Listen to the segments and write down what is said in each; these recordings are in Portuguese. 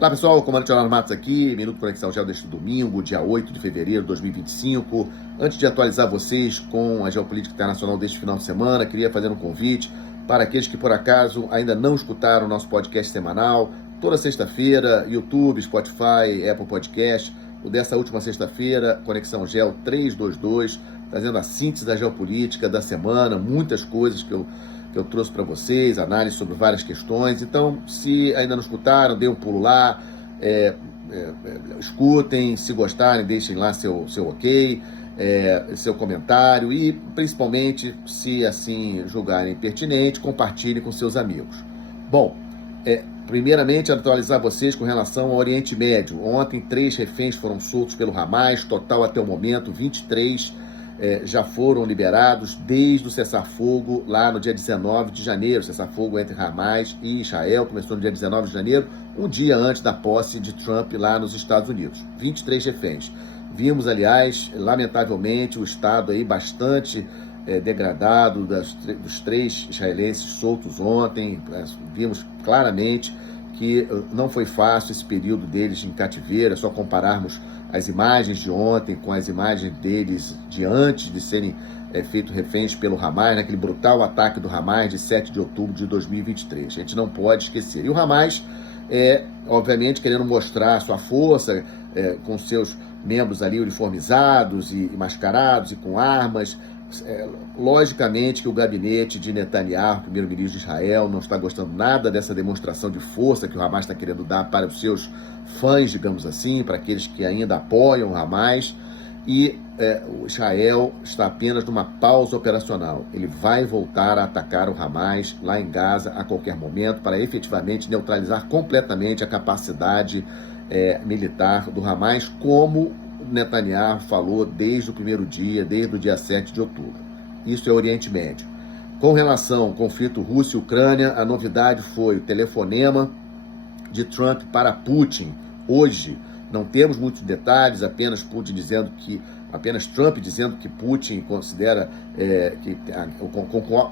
Olá pessoal, comandante Leonardo Matos aqui, Minuto Conexão Geo deste domingo, dia 8 de fevereiro de 2025. Antes de atualizar vocês com a geopolítica internacional deste final de semana, queria fazer um convite para aqueles que por acaso ainda não escutaram o nosso podcast semanal. Toda sexta-feira, YouTube, Spotify, Apple Podcast. O dessa última sexta-feira, Conexão Geo 322, trazendo a síntese da geopolítica da semana, muitas coisas que eu trouxe para vocês, análise sobre várias questões. Então, se ainda não escutaram, dê um pulo lá, escutem, se gostarem, deixem lá seu ok, seu comentário e, principalmente, se assim julgarem pertinente, compartilhem com seus amigos. Bom, primeiramente, atualizar vocês com relação ao Oriente Médio. Ontem, 3 reféns foram soltos pelo Hamas, total até o momento, 23 já foram liberados desde o cessar-fogo lá no dia 19 de janeiro. O cessar-fogo entre Hamas e Israel começou no dia 19 de janeiro, um dia antes da posse de Trump lá nos Estados Unidos. 23 reféns. Vimos, aliás, lamentavelmente, o estado aí bastante degradado dos 3 israelenses soltos ontem. Vimos claramente que não foi fácil esse período deles em cativeiro. É só compararmos as imagens de ontem com as imagens deles de antes de serem feitos reféns pelo Hamas, naquele brutal ataque do Hamas de 7 de outubro de 2023. A gente não pode esquecer. E o Hamas, obviamente, querendo mostrar sua força com seus membros ali uniformizados e mascarados e com armas. Logicamente que o gabinete de Netanyahu, primeiro-ministro de Israel, não está gostando nada dessa demonstração de força que o Hamas está querendo dar para os seus fãs, digamos assim, para aqueles que ainda apoiam o Hamas. E o Israel está apenas numa pausa operacional. Ele vai voltar a atacar o Hamas lá em Gaza a qualquer momento para efetivamente neutralizar completamente a capacidade militar do Hamas, como Netanyahu falou desde o primeiro dia, desde o dia 7 de outubro. Isso é o Oriente Médio. Com relação ao conflito Rússia e Ucrânia, a novidade foi o telefonema de Trump para Putin. Hoje, não temos muitos detalhes, apenas Trump dizendo que Putin considera,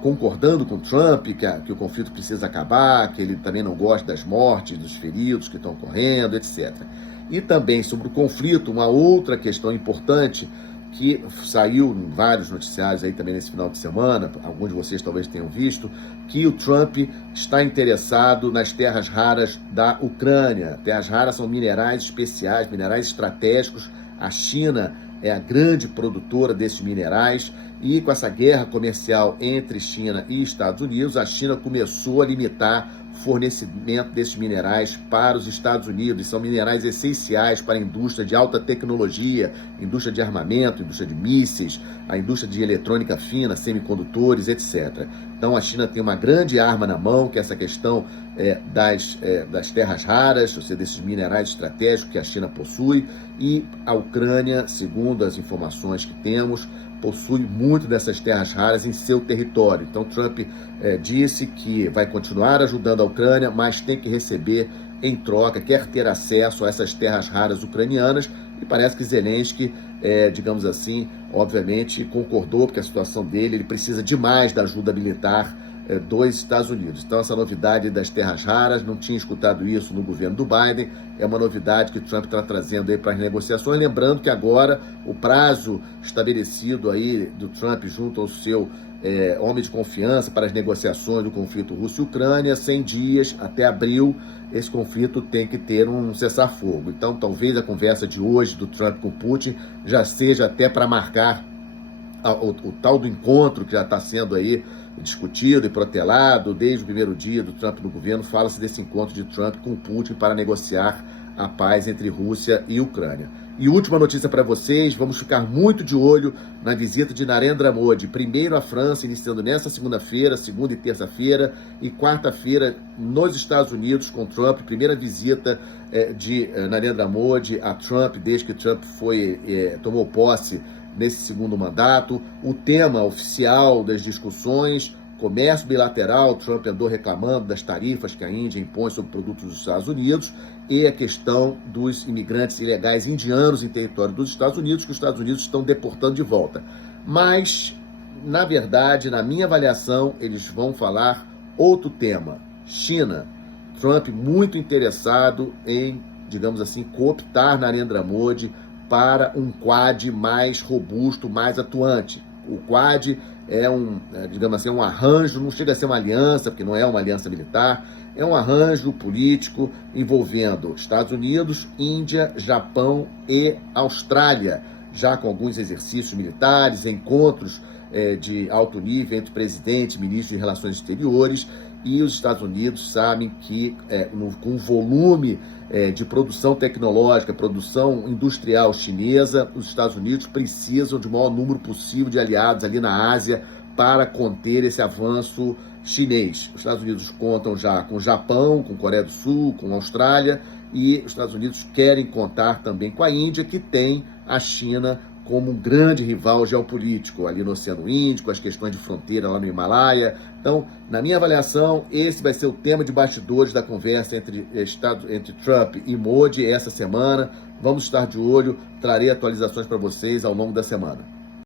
concordando com Trump, que o conflito precisa acabar, que ele também não gosta das mortes, dos feridos que estão ocorrendo, etc. E também sobre o conflito, uma outra questão importante que saiu em vários noticiários aí também nesse final de semana, alguns de vocês talvez tenham visto, que o Trump está interessado nas terras raras da Ucrânia. Terras raras são minerais especiais, minerais estratégicos. A China é a grande produtora desses minerais e com essa guerra comercial entre China e Estados Unidos, a China começou a limitar o fornecimento desses minerais para os Estados Unidos. São minerais essenciais para a indústria de alta tecnologia, indústria de armamento, indústria de mísseis, a indústria de eletrônica fina, semicondutores, etc. Então a China tem uma grande arma na mão, que é essa questão das terras raras, ou seja, desses minerais estratégicos que a China possui, e a Ucrânia, segundo as informações que temos, possui muito dessas terras raras em seu território. Então Trump disse que vai continuar ajudando a Ucrânia, mas tem que receber em troca, quer ter acesso a essas terras raras ucranianas, e parece que Zelensky, digamos assim, obviamente concordou, porque a situação dele, ele precisa demais da ajuda militar dos Estados Unidos. Então essa novidade das terras raras, não tinha escutado isso no governo do Biden, é uma novidade que o Trump está trazendo aí para as negociações, lembrando que agora o prazo estabelecido aí do Trump junto ao seu homem de confiança para as negociações do conflito Rússia-Ucrânia, 100 dias até abril, esse conflito tem que ter um cessar-fogo. Então talvez a conversa de hoje do Trump com Putin já seja até para marcar o tal do encontro que já está sendo aí discutido e protelado desde o primeiro dia do Trump no governo. Fala-se desse encontro de Trump com Putin para negociar a paz entre Rússia e Ucrânia. E última notícia para vocês, vamos ficar muito de olho na visita de Narendra Modi, primeiro à França, iniciando nessa segunda-feira, segunda e terça-feira, e quarta-feira nos Estados Unidos com Trump, primeira visita de Narendra Modi a Trump, desde que Trump tomou posse nesse segundo mandato. O tema oficial das discussões, comércio bilateral, Trump andou reclamando das tarifas que a Índia impõe sobre produtos dos Estados Unidos, e a questão dos imigrantes ilegais indianos em território dos Estados Unidos, que os Estados Unidos estão deportando de volta. Mas, na verdade, na minha avaliação, eles vão falar outro tema, China. Trump muito interessado em, digamos assim, cooptar Narendra Modi para um Quad mais robusto, mais atuante. O Quad é digamos assim, um arranjo, não chega a ser uma aliança, porque não é uma aliança militar, é um arranjo político envolvendo Estados Unidos, Índia, Japão e Austrália, já com alguns exercícios militares, encontros de alto nível entre presidente e ministro de Relações Exteriores, e os Estados Unidos sabem que com o volume de produção tecnológica, produção industrial chinesa, os Estados Unidos precisam de maior número possível de aliados ali na Ásia para conter esse avanço chinês. Os Estados Unidos contam já com o Japão, com a Coreia do Sul, com a Austrália, e os Estados Unidos querem contar também com a Índia, que tem a China como um grande rival geopolítico ali no Oceano Índico, as questões de fronteira lá no Himalaia. Então, na minha avaliação, esse vai ser o tema de bastidores da conversa entre Trump e Modi essa semana. Vamos estar de olho, trarei atualizações para vocês ao longo da semana.